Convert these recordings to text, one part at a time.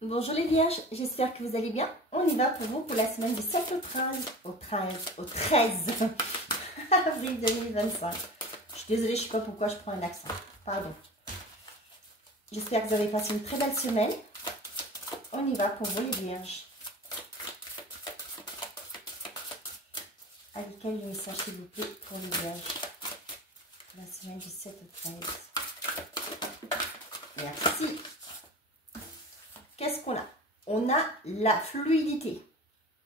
Bonjour les vierges, j'espère que vous allez bien. On y va pour vous pour la semaine du 7 au 13 avril 2025. Je suis désolée, je ne sais pas pourquoi je prends un accent. Pardon. J'espère que vous avez passé une très belle semaine. On y va pour vous les vierges. Allez, quel message s'il vous plaît pour les vierges? La semaine du 7 au 13. Merci. Qu'est-ce qu'on a? On a la fluidité.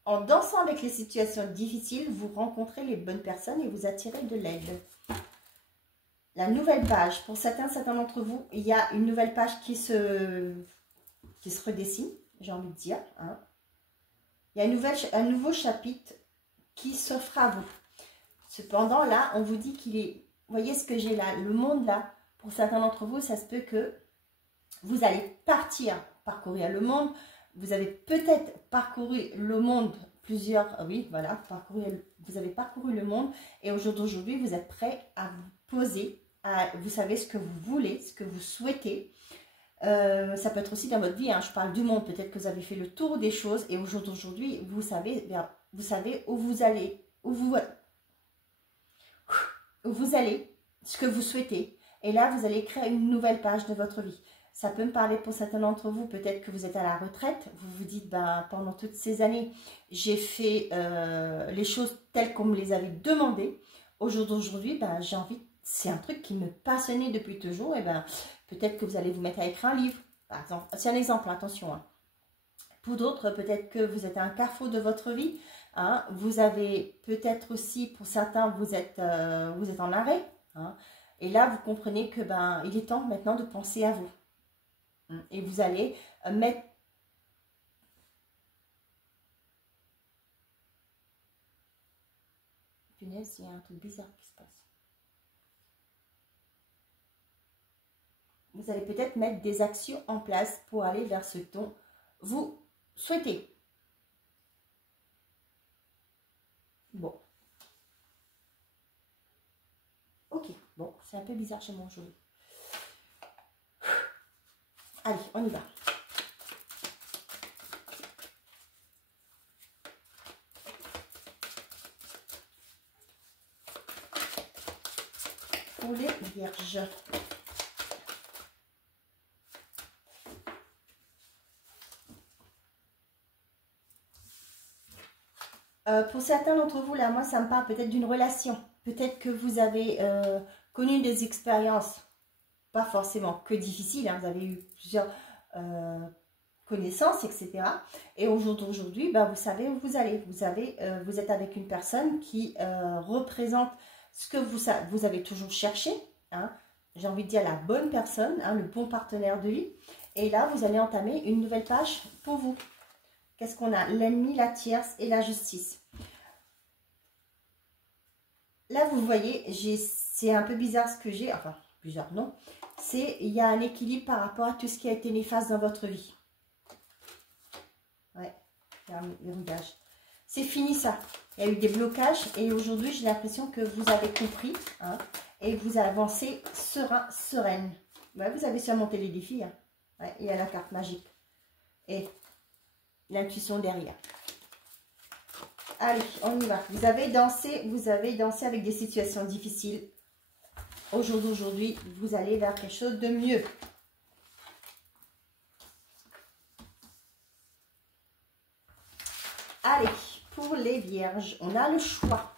En dansant avec les situations difficiles, vous rencontrez les bonnes personnes et vous attirez de l'aide. La nouvelle page. Pour certains d'entre vous, il y a une nouvelle page qui se redessine, j'ai envie de dire. Hein. Il y a un nouveau chapitre qui s'offre à vous. Cependant, là, on vous dit qu'il est... Vous voyez ce que j'ai là? Le monde, là, pour certains d'entre vous, ça se peut que vous allez parcourir le monde. Vous avez peut-être parcouru le monde oui, voilà, vous avez parcouru le monde et au jour d'aujourd'hui, vous êtes prêt à vous poser, vous savez ce que vous voulez, ce que vous souhaitez. Ça peut être aussi dans votre vie, hein, je parle du monde, peut-être que vous avez fait le tour des choses et au jour d'aujourd'hui, vous savez où vous allez, où vous allez, ce que vous souhaitez. Et là, vous allez créer une nouvelle page de votre vie. Ça peut me parler pour certains d'entre vous, peut-être que vous êtes à la retraite, vous vous dites, ben, pendant toutes ces années, j'ai fait les choses telles qu'on me les avait demandées. Au jour d'aujourd'hui, ben, j'ai envie, c'est un truc qui me passionnait depuis toujours, et ben, peut-être que vous allez vous mettre à écrire un livre, par exemple. C'est un exemple, attention. Hein. Pour d'autres, peut-être que vous êtes à un carrefour de votre vie. Hein. Vous avez peut-être aussi, pour certains, vous êtes en arrêt. Hein. Et là, vous comprenez que ben, il est temps maintenant de penser à vous. Et vous allez mettre... Punaise, il y a un truc bizarre qui se passe. Vous allez peut-être mettre des actions en place pour aller vers ce dont vous souhaitez. Bon. Ok, bon, c'est un peu bizarre chez moi aujourd'hui. Allez, on y va. Pour les vierges. Pour certains d'entre vous, là, moi, ça me parle peut-être d'une relation. Peut-être que vous avez connu des expériences, pas forcément que difficiles, hein, vous avez eu plusieurs connaissances, etc. Et au jour d'aujourd'hui, ben, vous savez où vous allez. Vous êtes avec une personne qui représente ce que vous avez toujours cherché. Hein. J'ai envie de dire la bonne personne, hein, le bon partenaire de vie. Et là, vous allez entamer une nouvelle page pour vous. Qu'est-ce qu'on a? L'ennemi, la tierce et la justice. Là, vous voyez, c'est un peu bizarre ce que j'ai. Enfin, bizarre, non. Il y a un équilibre par rapport à tout ce qui a été néfaste dans votre vie. Ouais, il y a un verrouillage. C'est fini ça. Il y a eu des blocages et aujourd'hui, j'ai l'impression que vous avez compris. Hein, et vous avancez sereine. Ouais, vous avez surmonté les défis. Hein. Ouais, il y a la carte magique. Et l'intuition derrière. Allez, on y va. Vous avez dansé avec des situations difficiles. Au jour d'aujourd'hui, vous allez vers quelque chose de mieux. Allez, pour les vierges, on a le choix.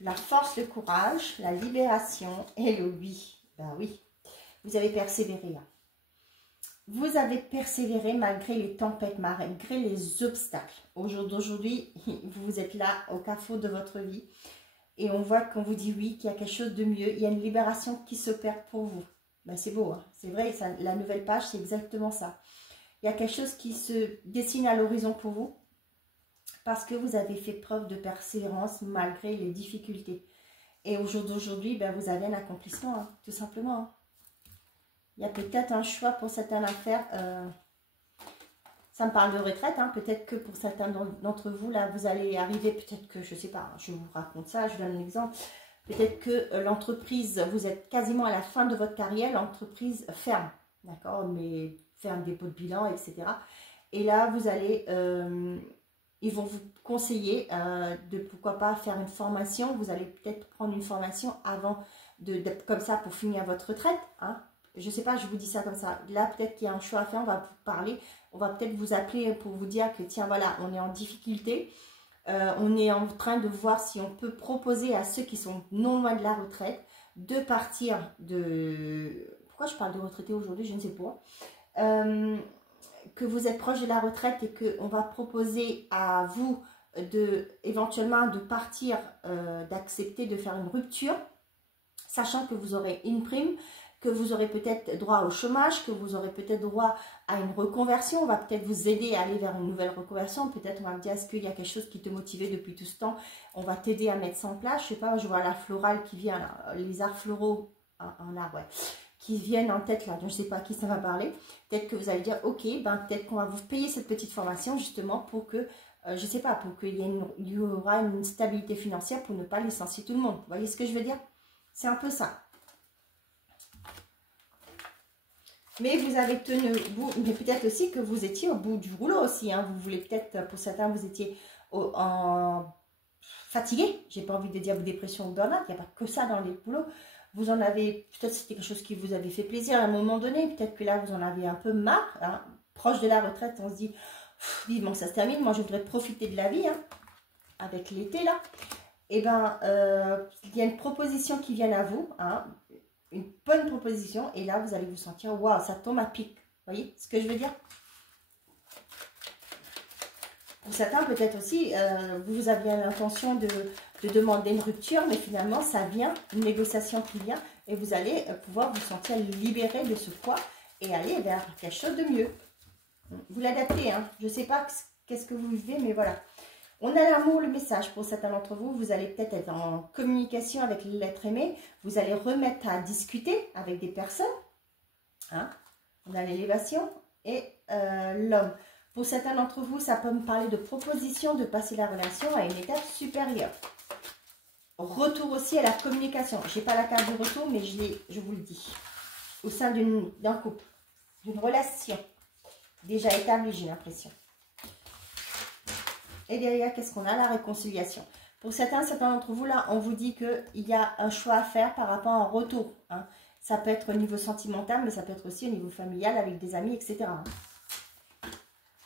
La force, le courage, la libération et le oui. Ben oui, vous avez persévéré. Hein. Vous avez persévéré malgré les tempêtes, malgré les obstacles. Au jour d'aujourd'hui, vous êtes là au carrefour de votre vie. Et on voit qu'on vous dit oui, qu'il y a quelque chose de mieux. Il y a une libération qui s'opère pour vous. Ben c'est beau, hein. C'est vrai, ça, la nouvelle page, c'est exactement ça. Il y a quelque chose qui se dessine à l'horizon pour vous. Parce que vous avez fait preuve de persévérance malgré les difficultés. Et au jour d'aujourd'hui, ben, vous avez un accomplissement, hein, tout simplement. Hein. Il y a peut-être un choix pour certaines affaires. Ça me parle de retraite. Hein. Peut-être que pour certains d'entre vous, là, vous allez arriver, peut-être que, je ne sais pas, je vous raconte ça, je vous donne un exemple. Peut-être que l'entreprise, vous êtes quasiment à la fin de votre carrière, l'entreprise ferme. D'accord? Mais faire un dépôt de bilan, etc. Et là, vous allez, ils vont vous conseiller de pourquoi pas faire une formation. Vous allez peut-être prendre une formation avant comme ça pour finir votre retraite. Hein. Je ne sais pas, je vous dis ça comme ça. Là, peut-être qu'il y a un choix à faire, on va vous parler. On va peut-être vous appeler pour vous dire que tiens, voilà, on est en difficulté. On est en train de voir si on peut proposer à ceux qui sont non loin de la retraite de partir de... Pourquoi je parle de retraités aujourd'hui? Je ne sais pas. Que vous êtes proche de la retraite et qu'on va proposer à vous éventuellement de partir, d'accepter de faire une rupture, sachant que vous aurez une prime, que vous aurez peut-être droit au chômage, que vous aurez peut-être droit à une reconversion. On va peut-être vous aider à aller vers une nouvelle reconversion. Peut-être on va me dire, est-ce qu'il y a quelque chose qui te motivait depuis tout ce temps? On va t'aider à mettre ça en place. Je sais pas, je vois la florale qui vient, les arts floraux, en art, ouais, qui viennent en tête là, donc je ne sais pas à qui ça va parler. Peut-être que vous allez dire, ok, ben peut-être qu'on va vous payer cette petite formation justement pour que, je ne sais pas, pour qu'il y aura une stabilité financière pour ne pas licencier tout le monde. Vous voyez ce que je veux dire? C'est un peu ça. Mais vous avez tenu, mais peut-être aussi que vous étiez au bout du rouleau aussi. Hein. Vous voulez peut-être, pour certains, vous étiez fatigué. J'ai pas envie de dire dépression ou burn-out. Il n'y a pas que ça dans les boulots. Vous en avez, peut-être c'était quelque chose qui vous avait fait plaisir à un moment donné. Peut-être que là, vous en avez un peu marre. Hein. Proche de la retraite, on se dit, vivement que ça se termine. Moi, je voudrais profiter de la vie, hein, avec l'été là. Et bien, il y a une proposition qui vient à vous, hein, une bonne proposition, et là, vous allez vous sentir, waouh, ça tombe à pic. Vous voyez ce que je veux dire? Pour certains, peut-être aussi, vous aviez l'intention de demander une rupture, mais finalement, ça vient, une négociation qui vient, et vous allez pouvoir vous sentir libéré de ce poids et aller vers quelque chose de mieux. Vous l'adaptez, hein. Je ne sais pas qu'est-ce que vous vivez, mais voilà. On a l'amour, le message. Pour certains d'entre vous, vous allez peut-être être en communication avec l'être aimé. Vous allez remettre à discuter avec des personnes. Hein. On a l'élévation et l'homme. Pour certains d'entre vous, ça peut me parler de proposition de passer la relation à une étape supérieure. Retour aussi à la communication. Je n'ai pas la carte du retour, mais je vous le dis. Au sein d'un couple, d'une relation déjà établie, j'ai l'impression. Et derrière, qu'est-ce qu'on a? La réconciliation. Pour certains d'entre vous, là, on vous dit qu'il y a un choix à faire par rapport à un retour. Hein. Ça peut être au niveau sentimental, mais ça peut être aussi au niveau familial, avec des amis, etc.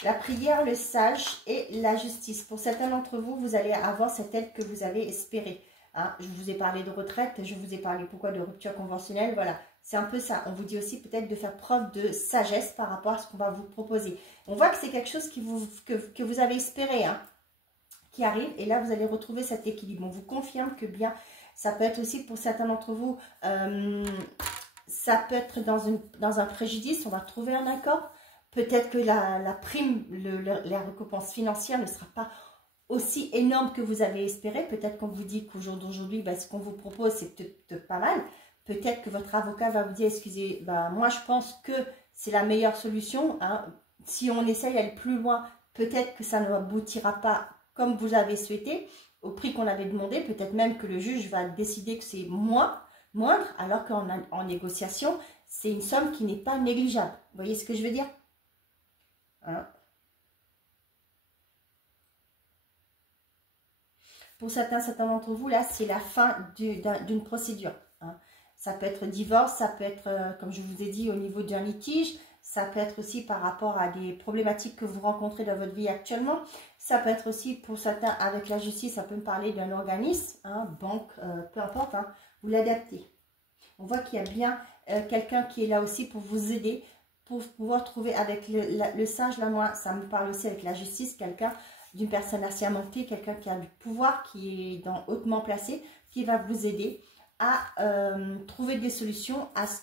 La prière, le sage et la justice. Pour certains d'entre vous, vous allez avoir cette aide que vous avez espérée. Hein. Je vous ai parlé de retraite, je vous ai parlé pourquoi de rupture conventionnelle. Voilà, c'est un peu ça. On vous dit aussi peut-être de faire preuve de sagesse par rapport à ce qu'on va vous proposer. On voit que c'est quelque chose que vous avez espéré, hein, qui arrive, et là vous allez retrouver cet équilibre. On vous confirme que bien, ça peut être aussi pour certains d'entre vous, ça peut être dans un préjudice, on va trouver un accord. Peut-être que la prime, la récompense financière ne sera pas aussi énorme que vous avez espéré. Peut-être qu'on vous dit qu'au jour d'aujourd'hui, ben, ce qu'on vous propose, c'est peut-être pas mal. Peut-être que votre avocat va vous dire, excusez, ben, moi je pense que c'est la meilleure solution. Hein. Si on essaye d'aller plus loin, peut-être que ça n'aboutira pas comme vous avez souhaité, au prix qu'on avait demandé. Peut-être même que le juge va décider que c'est moindre, alors qu'en négociation, c'est une somme qui n'est pas négligeable. Vous voyez ce que je veux dire? Hein? Pour certains d'entre vous, là, c'est la fin d'une procédure. Hein. Ça peut être divorce, ça peut être, comme je vous ai dit, au niveau d'un litige. Ça peut être aussi par rapport à des problématiques que vous rencontrez dans votre vie actuellement. Ça peut être aussi, pour certains, avec la justice, ça peut me parler d'un organisme, hein, banque, peu importe, hein, vous l'adaptez. On voit qu'il y a bien quelqu'un qui est là aussi pour vous aider, pour pouvoir trouver avec le sage, là, moi, ça me parle aussi avec la justice, quelqu'un d'une personne assermentée, quelqu'un qui a du pouvoir, qui est hautement placé, qui va vous aider à trouver des solutions à ce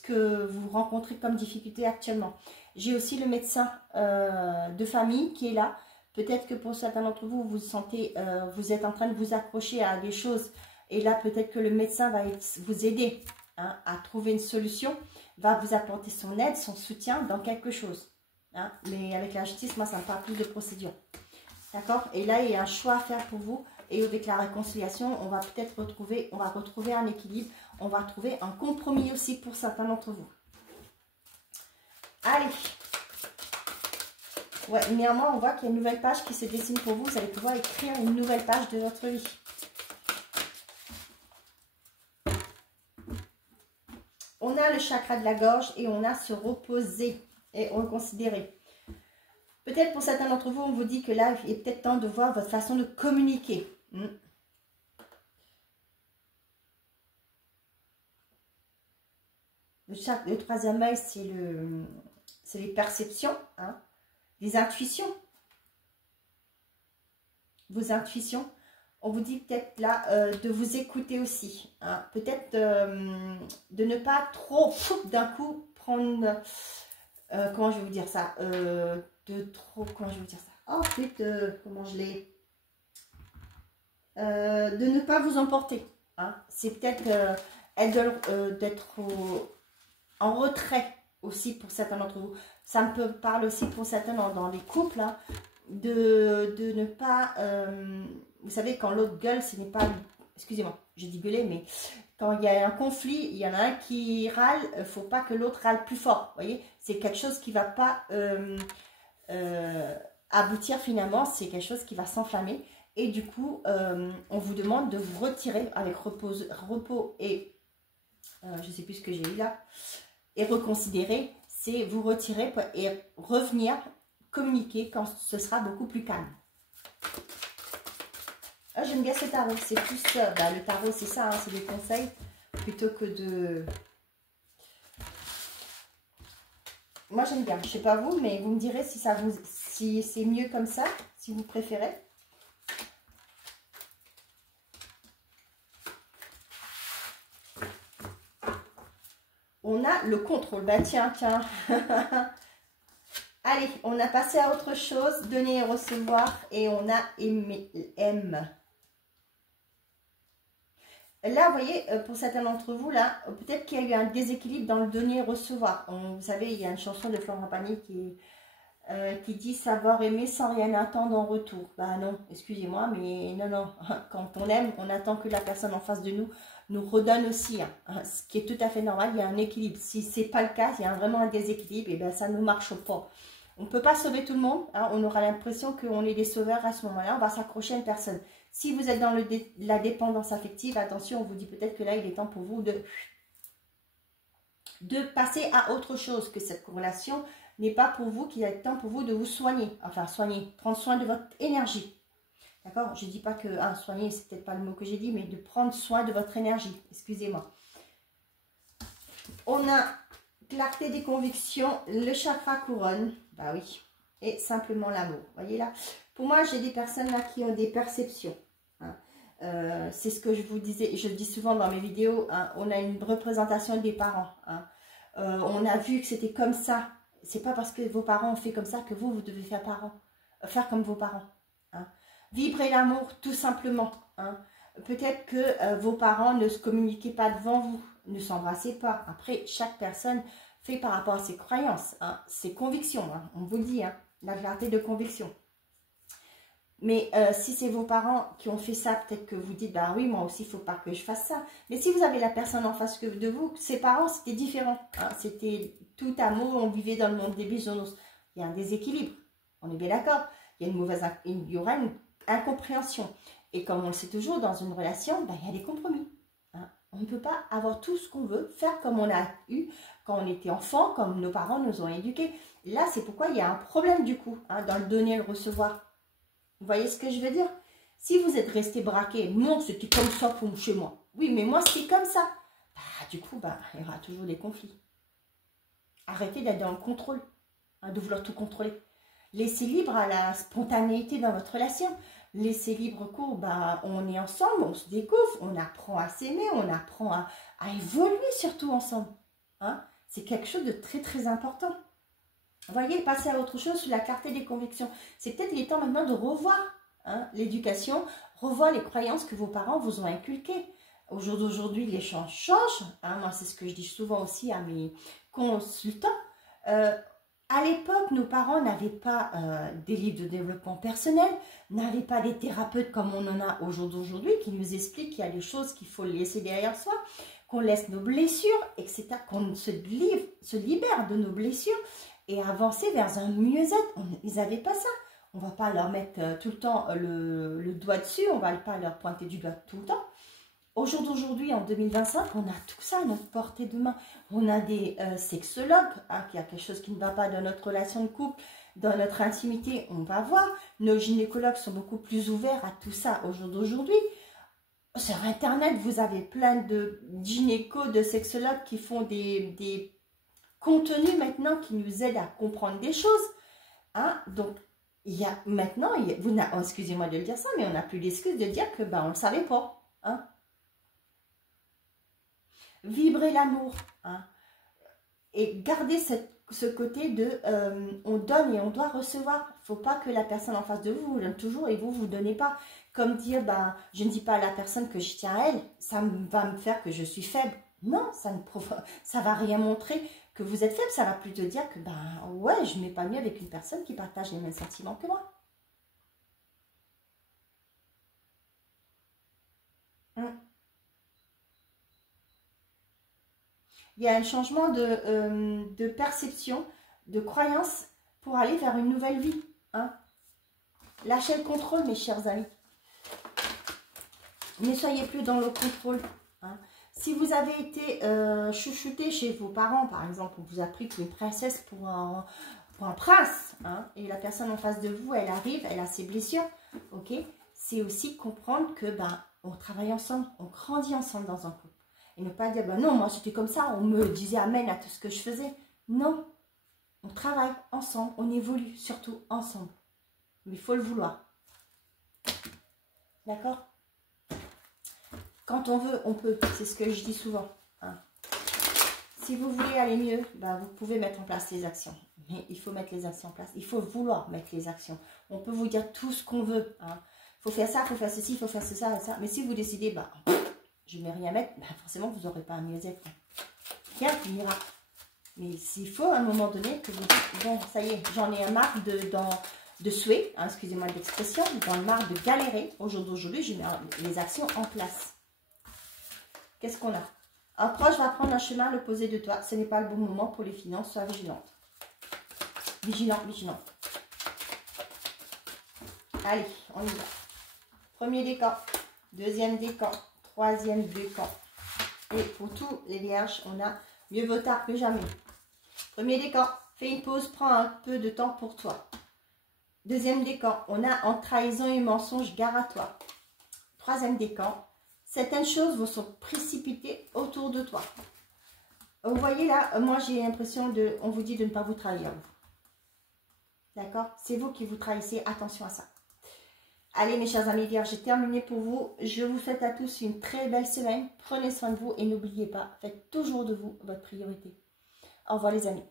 que vous rencontrez comme difficulté actuellement. J'ai aussi le médecin de famille qui est là. Peut-être que pour certains d'entre vous, vous sentez, vous êtes en train de vous accrocher à des choses. Et là, peut-être que le médecin va vous aider, hein, à trouver une solution, va vous apporter son aide, son soutien dans quelque chose. Hein. Mais avec la justice, moi, ça me parle plus de procédure. D'accord? Et là, il y a un choix à faire pour vous. Et avec la réconciliation, on va peut-être retrouver un équilibre. On va trouver un compromis aussi pour certains d'entre vous. Allez. Ouais, néanmoins, on voit qu'il y a une nouvelle page qui se dessine pour vous. Vous allez pouvoir écrire une nouvelle page de votre vie. On a le chakra de la gorge et on a se reposer et reconsidérer. Peut-être pour certains d'entre vous, on vous dit que là, il est peut-être temps de voir votre façon de communiquer. Le troisième œil, c'est les perceptions, hein, les intuitions. Vos intuitions. On vous dit peut-être là de vous écouter aussi. Hein. Peut-être de ne pas trop d'un coup prendre... comment je vais vous dire ça comment je vais vous dire ça? Oh, peut-être, comment je l'ai... de ne pas vous emporter. Hein. C'est peut-être d'être en retrait aussi pour certains d'entre vous. Ça me parle aussi pour certains dans les couples, hein, de ne pas... vous savez, quand l'autre gueule, ce n'est pas... Excusez-moi, j'ai dit gueuler, mais quand il y a un conflit, il y en a un qui râle, il ne faut pas que l'autre râle plus fort. Vous voyez, c'est quelque chose qui ne va pas aboutir finalement, c'est quelque chose qui va s'enflammer. Et du coup, on vous demande de vous retirer avec repos et... je ne sais plus ce que j'ai eu là. Et reconsidérer, c'est vous retirer et revenir communiquer quand ce sera beaucoup plus calme. Ah, j'aime bien ce tarot, c'est plus... le tarot, c'est ça, hein, c'est des conseils plutôt que de... Moi, j'aime bien. Je ne sais pas vous, mais vous me direz si c'est mieux comme ça, si vous préférez. On a le contrôle. Bah tiens. Allez, on a passé à autre chose. Donner et recevoir. Et on a aime. Là, vous voyez, pour certains d'entre vous, là, peut-être qu'il y a eu un déséquilibre dans le donner et recevoir. Vous savez, il y a une chanson de Florent Pagny qui dit savoir aimer sans rien attendre en retour. Bah non, excusez-moi, mais non. Quand on aime, on attend que la personne en face de nous redonne aussi. Hein, ce qui est tout à fait normal, il y a un équilibre. Si ce n'est pas le cas, il y a vraiment un déséquilibre, et bien ça ne marche pas. On ne peut pas sauver tout le monde. Hein, on aura l'impression qu'on est des sauveurs à ce moment-là. On va s'accrocher à une personne. Si vous êtes dans la dépendance affective, attention, on vous dit peut-être que là, il est temps pour vous de passer à autre chose, que cette corrélation n'est pas pour vous, qu'il est temps pour vous de vous soigner. Enfin, soigner, prendre soin de votre énergie. D'accord? Je ne dis pas que soigner, c'est peut-être pas le mot que j'ai dit, mais de prendre soin de votre énergie. Excusez-moi. On a clarté des convictions, le chakra couronne. Bah oui. Et simplement l'amour. Vous voyez là? Pour moi, j'ai des personnes là qui ont des perceptions. Hein. C'est ce que je vous disais, et je le dis souvent dans mes vidéos, hein, on a une représentation des parents. Hein. On a vu que c'était comme ça. C'est pas parce que vos parents ont fait comme ça que vous devez faire comme vos parents. Hein. Vibrer l'amour, tout simplement. Hein. Peut-être que vos parents ne se communiquaient pas devant vous, ne s'embrassaient pas. Après, chaque personne fait par rapport à ses croyances, hein, ses convictions. Hein, on vous le dit, hein, la clarté de conviction. Mais si c'est vos parents qui ont fait ça, peut-être que vous dites, bah oui, moi aussi, il ne faut pas que je fasse ça. Mais si vous avez la personne en face de vous, ses parents, c'était différent. Hein, c'était tout amour, on vivait dans le monde des bisounours. Il y a un déséquilibre, on est bien d'accord. Il y aura une incompréhension. Et comme on le sait toujours, dans une relation, bah, il y a des compromis. Hein. On ne peut pas avoir tout ce qu'on veut, faire comme on a eu quand on était enfant, comme nos parents nous ont éduqués. Là, c'est pourquoi il y a un problème du coup, hein, dans le donner et le recevoir. Vous voyez ce que je veux dire? Si vous êtes resté braqué, non, c'était comme ça pour chez moi. Oui, mais moi, c'est comme ça. Bah, du coup, bah, il y aura toujours des conflits. Arrêtez d'être dans le contrôle, hein, de vouloir tout contrôler. Laissez libre à la spontanéité dans votre relation. Laissez libre cours, bah, on est ensemble, on se découvre, on apprend à s'aimer, on apprend à évoluer surtout ensemble. Hein? C'est quelque chose de très, très important. Vous voyez, passer à autre chose sur la clarté des convictions. C'est peut-être il est temps maintenant de revoir hein, l'éducation, revoir les croyances que vos parents vous ont inculquées. Au jour d'aujourd'hui, les choses changent. Hein, moi, c'est ce que je dis souvent aussi à mes consultants. À l'époque, nos parents n'avaient pas des livres de développement personnel, n'avaient pas des thérapeutes comme on en a au jour d'aujourd'hui qui nous expliquent qu'il y a des choses qu'il faut laisser derrière soi, qu'on laisse nos blessures, etc., qu'on se libère de nos blessures. et avancer vers un mieux-être. Ils n'avaient pas ça. On ne va pas leur mettre tout le temps le doigt dessus, on ne va pas leur pointer du doigt tout le temps. Au jour d'aujourd'hui, en 2025, on a tout ça à notre portée de main. On a des sexologues, qu'il y a quelque chose qui ne va pas dans notre relation de couple, dans notre intimité, on va voir. Nos gynécologues sont beaucoup plus ouverts à tout ça au jour d'aujourd'hui. Sur Internet, vous avez plein de gynécos, de sexologues qui font des contenus maintenant qui nous aident à comprendre des choses. Donc, il y a maintenant, excusez-moi de le dire ça, mais on n'a plus l'excuse de dire que on ne le savait pas. Vibrer l'amour. Et garder ce côté de on donne et on doit recevoir. Il ne faut pas que la personne en face de vous donne toujours et vous ne donnez pas. Comme dire, je ne dis pas à la personne que je tiens à elle, ça va me faire que je suis faible. Non, ça ne va rien montrer que vous êtes faible. Ça va plutôt dire que, ouais, je m'épanouis avec une personne qui partage les mêmes sentiments que moi. Il y a un changement de perception, de croyance pour aller vers une nouvelle vie. Lâchez le contrôle, mes chers amis. Ne soyez plus dans le contrôle. Si vous avez été chouchouté chez vos parents, par exemple, on vous a pris pour une princesse, pour un prince, et la personne en face de vous, elle arrive, elle a ses blessures, ok? C'est aussi comprendre que on travaille ensemble, on grandit ensemble dans un couple. Et ne pas dire, non, moi c'était comme ça, on me disait amen à tout ce que je faisais. Non, on travaille ensemble, on évolue surtout ensemble. Mais il faut le vouloir. D'accord? Quand on veut, on peut. C'est ce que je dis souvent. Si vous voulez aller mieux, vous pouvez mettre en place les actions. Mais il faut mettre les actions en place. Il faut vouloir mettre les actions. On peut vous dire tout ce qu'on veut. Il faut faire ça, il faut faire ceci, il faut faire ça et ça. Mais si vous décidez, je ne vais rien mettre, forcément, vous n'aurez pas un mieux-être. Rien finira. Mais s'il faut, à un moment donné, que vous dites, bon, ça y est, j'en ai marre de souhait, excusez-moi l'expression, j'en ai marre de galérer. Au jour d'aujourd'hui, je mets les actions en place. Qu'est-ce qu'on a? Un proche va prendre un chemin à l'opposé de toi. Ce n'est pas le bon moment pour les finances. Sois vigilante. Vigilant, vigilant. Allez, on y va. Premier décan. Deuxième décan. Troisième décan. Et pour tous les vierges, on a mieux vaut tard que jamais. Premier décan. Fais une pause. Prends un peu de temps pour toi. Deuxième décan. On a en trahison et mensonge, gare à toi. Troisième décan. Certaines choses vont se précipiter autour de toi. Vous voyez là, moi j'ai l'impression on vous dit de ne pas vous trahir. D'accord? C'est vous qui vous trahissez, attention à ça. Allez mes chers amis vierges, j'ai terminé pour vous. Je vous souhaite à tous une très belle semaine. Prenez soin de vous et n'oubliez pas, faites toujours de vous votre priorité. Au revoir les amis.